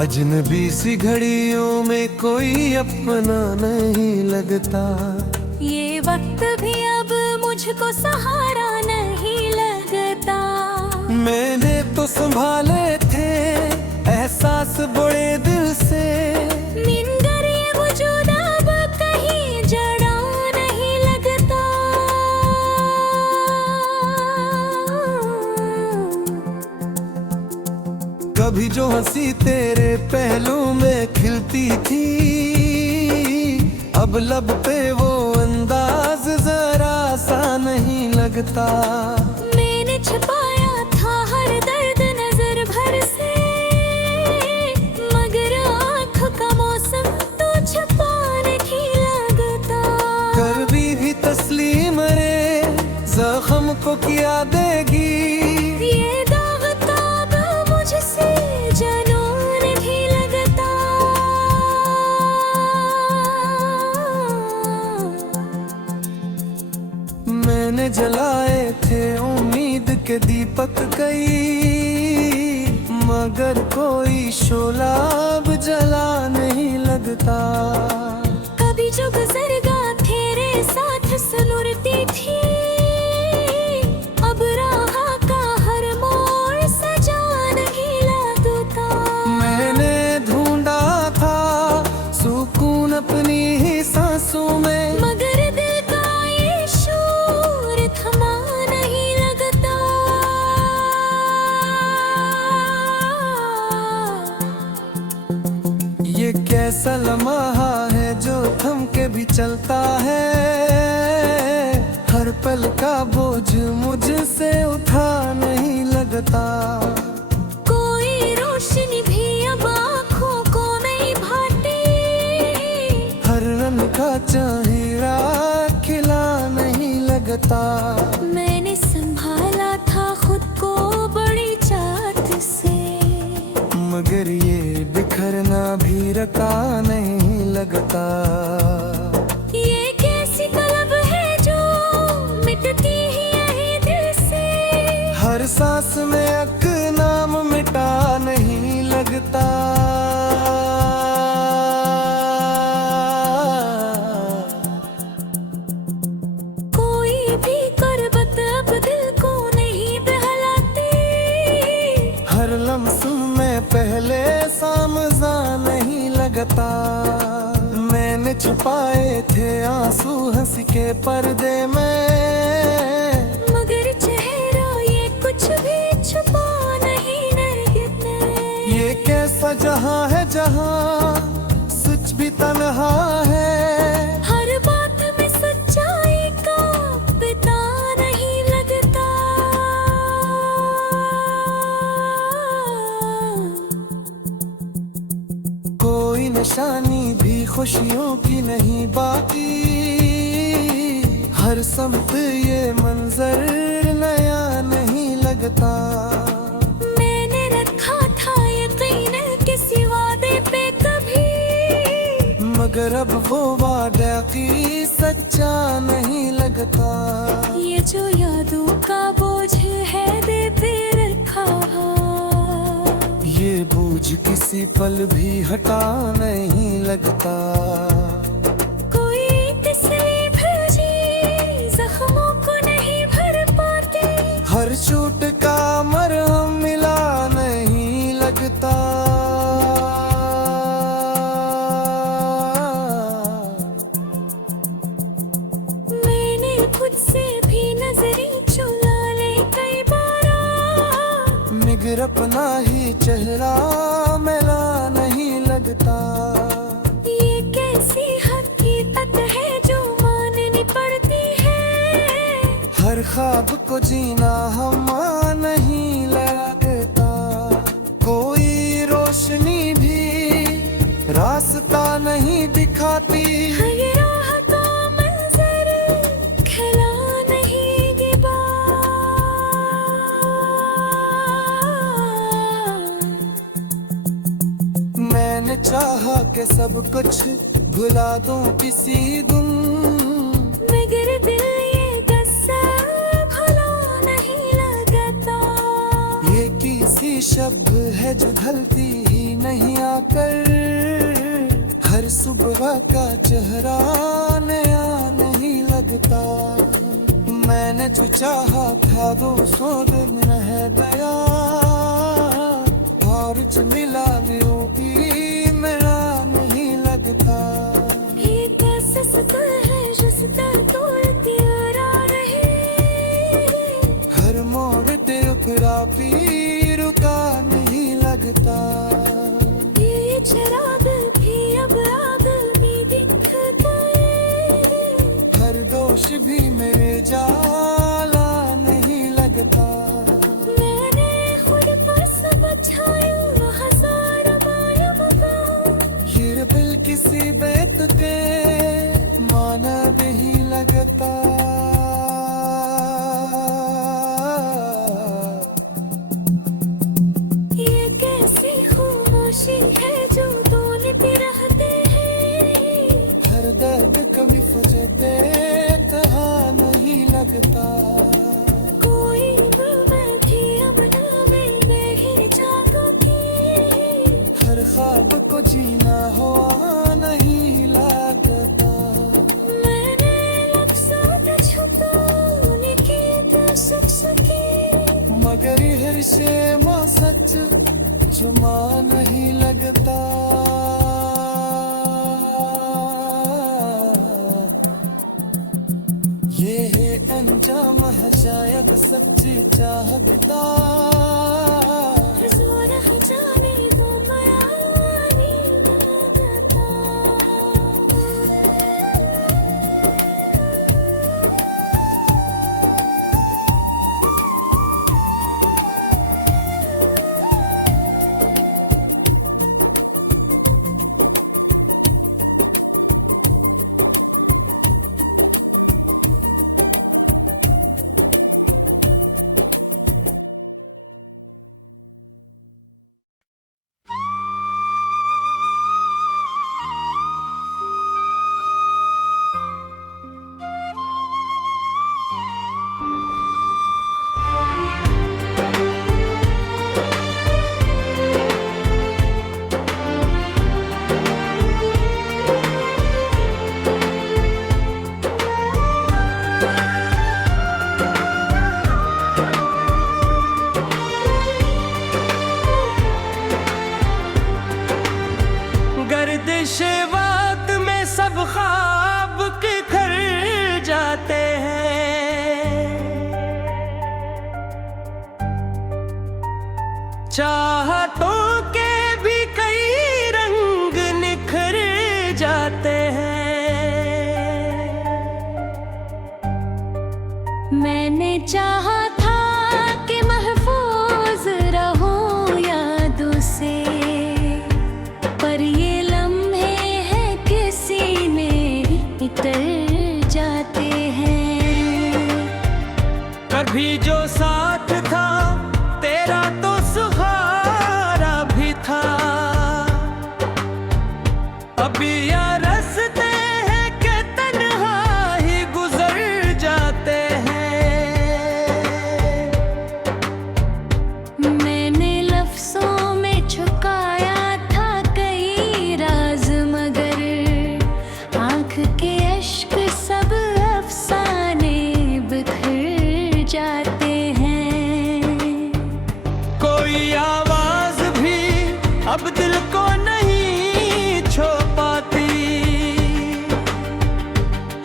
अजनबी सी घड़ियों में कोई अपना नहीं लगता। ये वक्त भी अब मुझको सहारा नहीं लगता। मैंने तो संभाले थे एहसास बड़े दिल से, मिंगर ये वजूद अब कहीं जड़ा नहीं लगता। कभी जो हंसी तेरे पहलू में खिलती थी, अब लब पे वो अंदाज जरा सा नहीं लगता। मैंने छुपाया था हर दर्द नजर भर से, मगर आँख का मौसम तो छुपा नहीं लगता। कर भी तस्लीम रे जख्म को किया देगी, ये दाग ताब मुझसे जनून नहीं लगता। मैंने जलाए थे उम्मीद के दीपक कई, मगर कोई शोला अब जला नहीं लगता। कभी जो गुजरगा तेरे साथ सुलुरती थी, अब राह का हर मोड़ सजा नहीं लगता। मैंने ढूंढा था सुकून अपनी ही सांसों में, मगर दिल का ये शोर थमा नहीं लगता। ये कैसा लम्हा है जो थम के भी चलता है, हर पल का बोझ मुझसे उठा नहीं लगता। कोई रोशनी भी अब आँखों को नहीं भाती, हर रंग का चेहरा खिला नहीं लगता। मैंने संभाला था खुद को बड़ी चाहत से, मगर ये बिखरना भी रका नहीं लगता। ये कैसी तलब है जो मिटती ही यही दिल से, हर सांस में अक नाम मिटा नहीं लगता। कोई भी कुर्बत अब दिल को नहीं बहलाती, हर लम्स में पहले सामजा नहीं लगता। मैंने छुपाए थे आंसू हंस के पर्दे में, मगर चेहरा ये कुछ भी छुपा नहीं लगता। ये कैसा जहां है जहां सच भी तन्हा है, हर बात में सच्चाई का पता नहीं लगता। कोई निशानी भी खुशियों की नहीं बाकी, हर समत ये मंजर नया नहीं लगता। मैंने रखा था यकीन किसी वादे पे कभी, मगर अब वो वादा की सच्चा नहीं लगता। ये जो यादों का बोझ है दे पे रखा, ये बोझ किसी पल भी हटा नहीं लगता। कोई तसल्ली भरी जख्मों को नहीं भर पाती, हर चोट का मरहम मिला नहीं लगता। मैंने खुद से भी नजरें चुरा ले कई बार, मगर अपना ही चेहरा मिला नहीं लगता। ये कैसी हकीकत है जो माननी पड़ती है, हर ख्वाब को जीना हम नहीं लगता। कोई रोशनी भी रास्ता नहीं दिखाती, ये राह का मंजर खिला नहीं गिबा। मैंने चाहा कि सब कुछ भुला दूं किसी दिन, मगर दिल ये गस्सा भुला नहीं लगता। ये किसी शब है जो ढलती ही नहीं आकर, हर सुबह का चेहरा नया नहीं लगता। मैंने जो चाहा था 200 दिन रह गया, और जो मिला वो भी मेरा नहीं लगता। ये कैसे सता है रस्ता तोड़ती आ रही, हर मोड़ ते उतरा भी रुका नहीं लगता। ये चिराग भी अब आग में दिख गए, हर दोष भी मेरे जाला नहीं लगता। मैंने खुद पर सब छाया हजार मालूम का, ये दिल किसी बेत के माना नहीं लगता। ये कैसी खामोशी है जो दौलते रहते हैं, हर दर्द कभी फजते कहा नहीं लगता। कोई बैठी अब ना मिलने ही जागोगी, हर ख्वाब को जीना हुआ नहीं लगता। मैंने लफ्ज़ों में छुपाने की कोशिश की, मगर हर से माँ सच जुमा नहीं लगता। ये है अंजाम है शायद सच्ची चाहता। जोर है जाने दो बयानी लगता। गर्दिश वक्त में सब ख्वाब बिखर जाते हैं, चाहतों के भी कई रंग निखर जाते हैं। मैंने चाहा था कि महफूज रहूं यादों से, पर ये लम्हे हैं किसी में इतर जाते हैं। कभी जो साथ था तेरा तो सहारा भी था, अभी यार रस्ते हैं कि तन्हा ही गुजर जाते हैं। मैंने लफ्ज़ों में छुपाया था कई राज, मगर आँख के अश्क सब अफसाने बिखर जाते हैं। कोई आवाज भी अब दिल को नहीं छू पाती,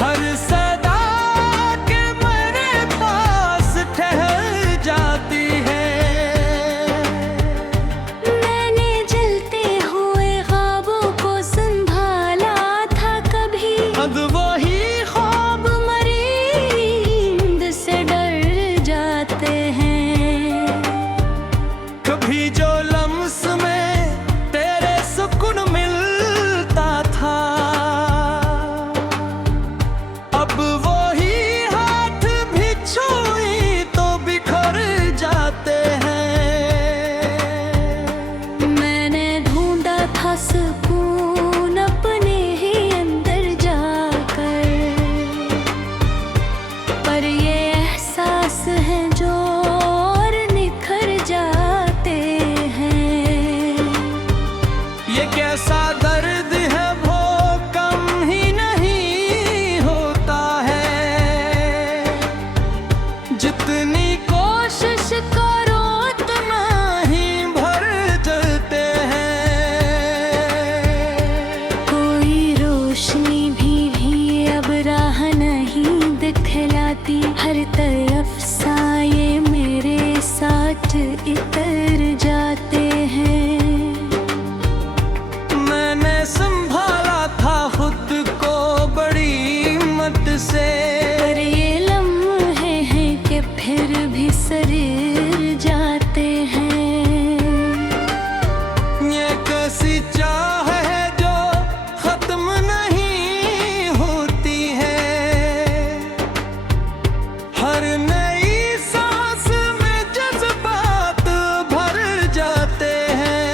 हर सदा के मेरे पास ठहर जाती है। मैंने जलते हुए ख्वाबों को संभाला था कभी, अब वही ख्वाब मरींद से डर जाते हैं। कभी जो लम्स में तेरे सुकून मिलता था, अब वही हाथ भी छुई तो बिखर जाते हैं। मैंने ढूंढा था सुकून अपने ही अंदर जाकर, पर ये एहसास है जो और निखर जाते हर तरफ साये मेरे साथ इतर जाते हैं। मैंने संभाला था खुद को बड़ी हिम्मत से, पर ये लम्हे हैं कि फिर भी सरिर जाते हैं। ये कैसी चाह है जो खत्म नहीं होती है, हर नई सांस में जज्बात भर जाते हैं।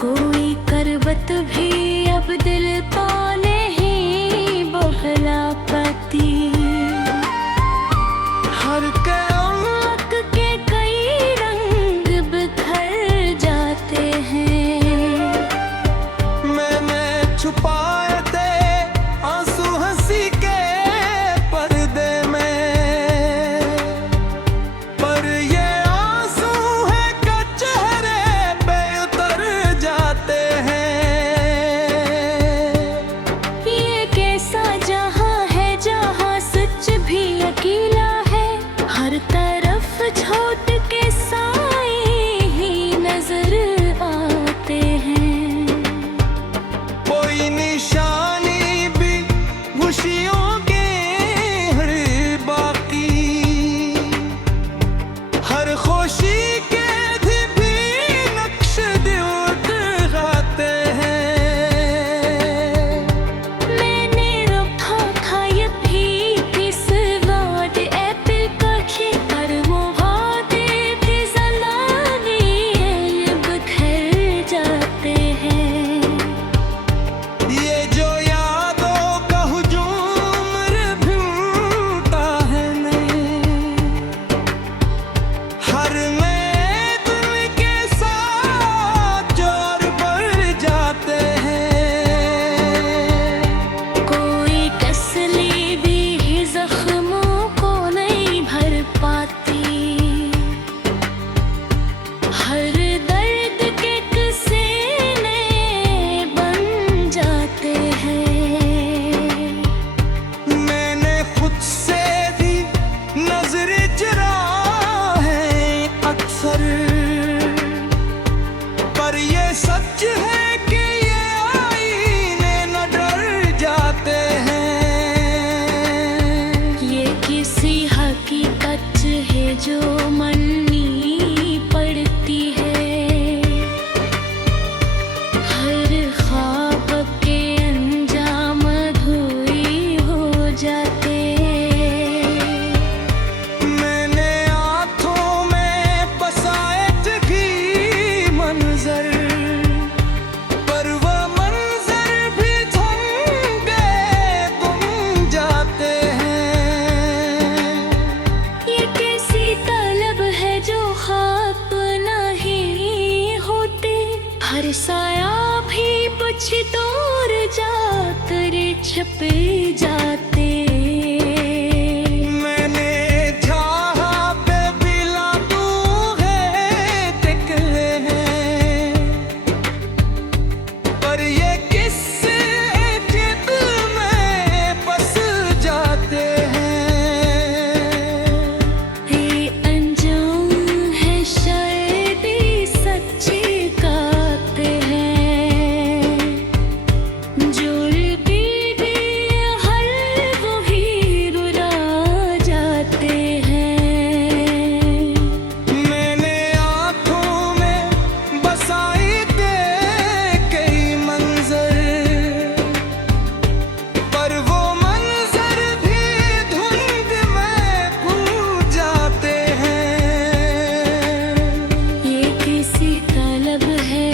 कोई करवत भी अब दिल को नहीं बहला पाती, हर आँख के कई रंग बिखर जाते हैं। मैंने छुपाए थे आंसू हंसी के पर्दे में, पर ये आंसू है कि चेहरे पे उतर जाते हैं। ये कैसा जहां है जहां सच भी अकेला है, हर तरफ छोट के साए ही नजर आते हैं। कोई निशानी भी खुशियों की हर बाकी, हर खुशी के भी नक्श दिखाते हैं। मैंने रखा था ये भी किस वाद एप्पल का पर वो वादे थे ज़लाने ये बिखर जाते हैं। ये जो यादों का हुजूम ढूंढता है मैं, हर नए दिल के साथ जोर बढ़ जाते हैं। कोई तसल्ली भी जख्मों को नहीं भर पाती, हर दर्द के किस्से नए बन जाते हैं। मैंने खुद से भी नजर चुरा है अक्सर, पर ये सच है कि ये आईने न डर जाते हैं। ये किसी हकीकत है जो मननी पड़ती है, हर ख्वाब के अंजाम अधूरी हो जाते हैं। मैंने आँखों में बसाए जगी मंजर, पर वो मंजर भी थम गए गुम जाते हैं। ये कैसी तलब है जो ख्वाब नहीं होते, हर साया भी कुछ दूर जाकर छप जाते। मैंने चाहा बेबिला तू है टिकले हैं, पर ये किस्से जिद में बस जाते हैं। ये अनजान है शायद ही सच्चे गाते हैं, जुल्फी भी हर वही रुला जाते हैं। मैंने आँखों में बसाए थे कई मंजर, पर वो मंजर भी धुंध में भूल जाते हैं। ये किसी तलब है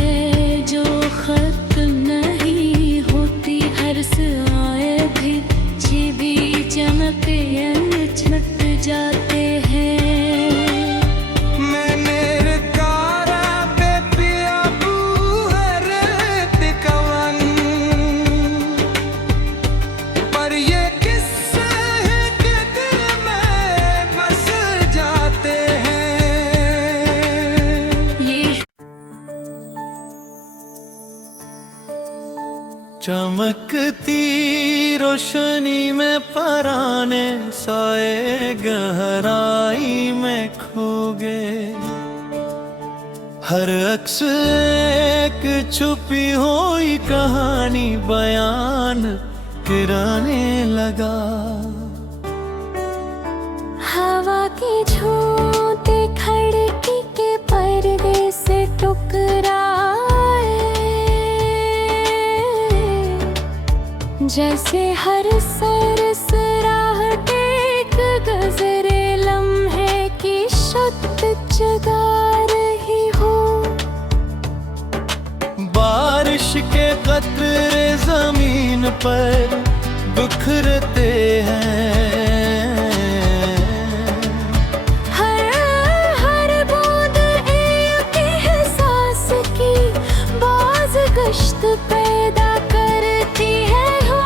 जो खत्म नहीं होती, हर साए भी छिपी चमक छट जाते हैं। मैंने रकारा पे पिया बूहर तिकवन, पर ये किस्से हैं कि दिल में बस जाते हैं। ये चमकती रोशनी में पराने साए गहराई में खो गए। हर अक्स एक छुपी हुई कहानी बयान कराने लगा। हवा की झोंके खिड़की के पर्दे से टकराए, जैसे हर सरसराहट एक गजरे लम्हे की शुद्ध जगा रही हो। बारिश के कतरे जमीन पर बिखरते हैं, हर बूंद एक एहसास की बाज़गश्त पैदा करती है हो।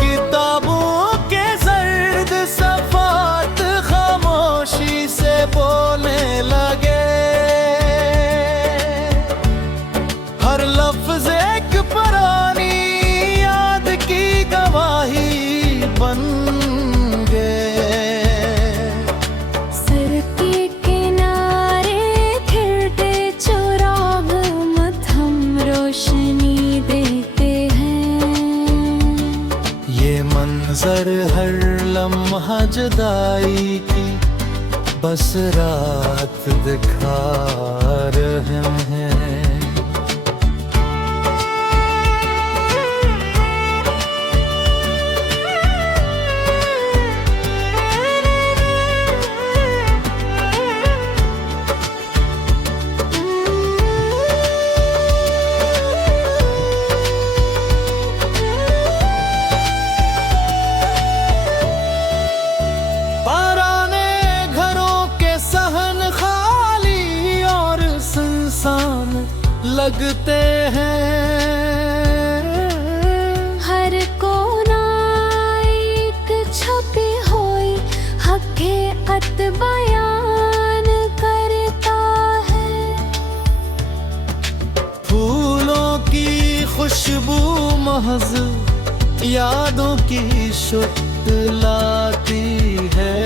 किताबों के जर्द सफ़ात खामोशी से बोलने लगे। हर लफ्ज़ एक पुरानी याद की गवाही बन गए। सर के किनारे खिड़ते चौराग मध्यम रोशनी देते हैं। ये मंजर हर लम्हा जुदाई की बस रात दिखा रहे हैं। लगते हैं हर कोना एक छपी हुई हकीकत बयान करता है। फूलों की खुशबू महज यादों की शुद्ध लाती है।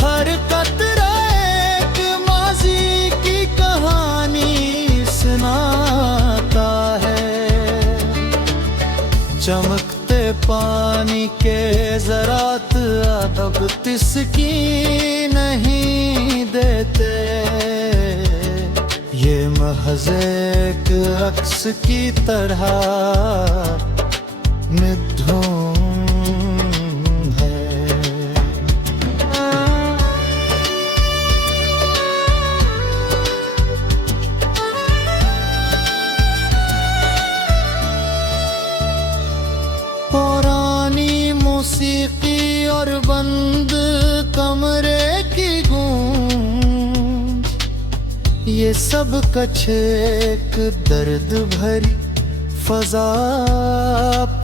हर कतरा एक माजी की कहानी सुनाता है। चमकते पानी के ज़रात अब तिसकी नहीं देते। ये महज एक अक्स की तरह मिधुन है। पुरानी मौसीकी और बंद कमरे की गूंज, ये सब कुछ एक दर्द भरी फजा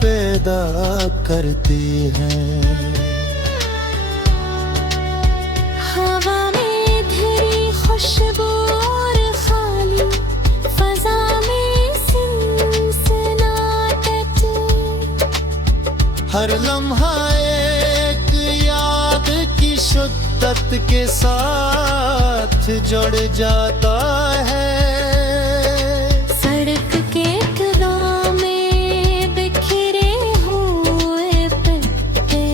पैदा करती हैं। हवा में धरी खुशबू और खाली फजा में सनसनाहट। हर लम्हा एक याद की शुद्दत के साथ जुड़ जाता है। सड़क के किनारों में बिखरे हुए पत्ते,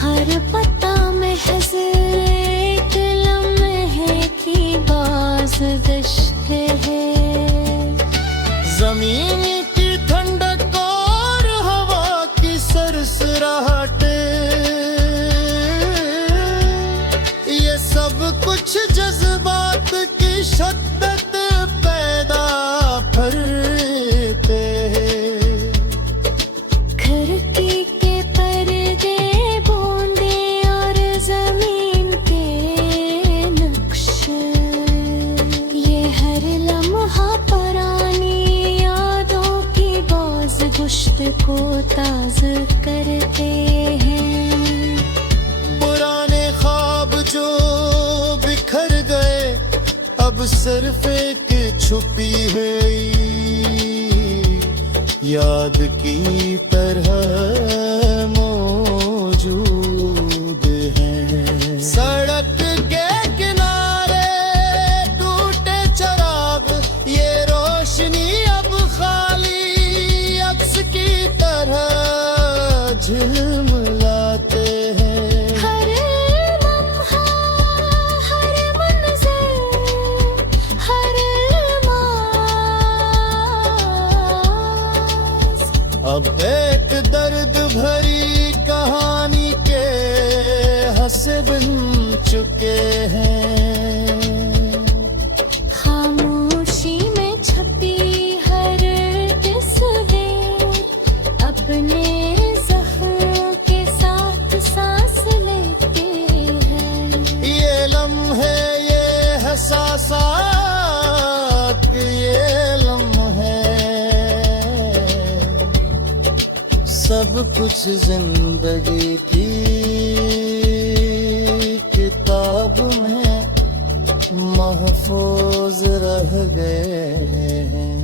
हर पत्ता महज एक लम्हे की बाज़गश्त है। जमीन की ठंडक और हवा की सरसराहट, ये सब कुछ जज्बात की शद्दत पैदा करते हैं। खिड़की के पर्दे बूंदे और जमीन के पुष्प को ताज करते हैं। पुराने ख्वाब जो बिखर गए अब सिर्फ एक छुपी हुई याद की तरह मौजूद है। सड़क के किनारे टूटे चिराग, ये रोशनी अब खाली अक्स की तरह झिलमिलाते हैं। हर लम्हा, हर मंज़र, हर अल्मास अब एक दर्द भरी कहानी के हंसे बन चुके हैं। खामोशी में छपी हर तस्वीर अपने ज़ख्म के साथ सांस लेते हैं। ये लम्हे, ये हसासात, ये लम्हे सब कुछ जिंदगी की किताब में महफूज रह गए हैं।